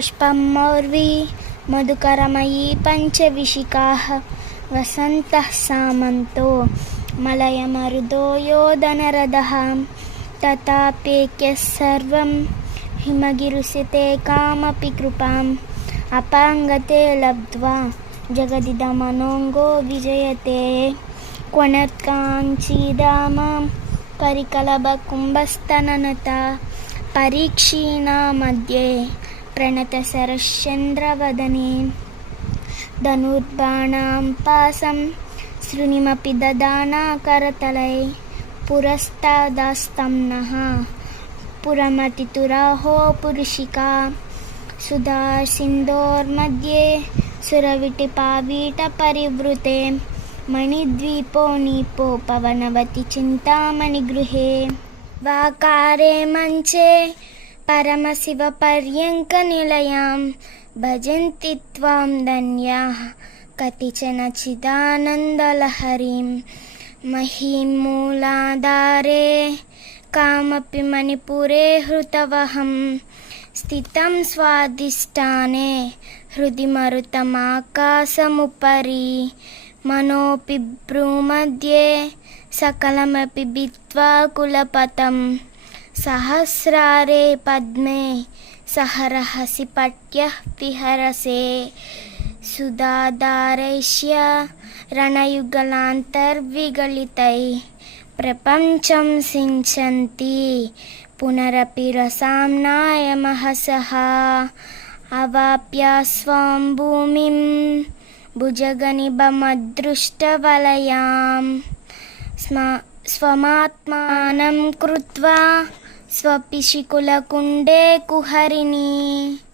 पुष्पं मौर्वी मधुकरमयी पञ्चविशिखाः वसन्तः सामन्तो मलयमरुदो योधनरथः तथाप्येक्यः सर्वं हिमगिरुसिते कामपि कृपाम् अपाङ्गते लब्ध्वा जगदिदमनोङ्गो विजयते क्वनत्काञ्चीदामां करिकलभकुम्भस्तननता परीक्षीणा मध्ये प्रणतशरश्चन्द्रवदने धनुर्बाणां पासं श्रुणिमपि ददाना करतले पुरस्तादास्तं नः पुरमतितुराहो पुरुषिका सुधासिन्धोर्मध्ये सुरविटिपावीटपरिवृते मणिद्वीपो नीपो पवनवति चिन्तामणिगृहे वाकारे मञ्चे परमशिवपर्यङ्कनिलयां भजन्ति त्वां धन्याः कतिचन चिदानन्दलहरीं महीं मूलाधारे कामपि मणिपुरे हृतवहं स्थितं स्वाधिष्ठाने हृदि मरुतमाकाशमुपरि मनोऽपि भ्रूमध्ये सकलमपि भित्त्वा कुलपतं सहस्रारे पद्मे सहरहसि पट्यः विहरसे सुधाधारैश्य रणयुगलान्तर्विगलितैः प्रपञ्चं सिञ्चन्ति पुनरपि रसाम्नाय महसः अवाप्यास्वां भूमिं भुजगनिभमदृष्टवलयां स्वमात्मानं कृत्वा स्वपिशिकुलकुण्डे कुहरिणी।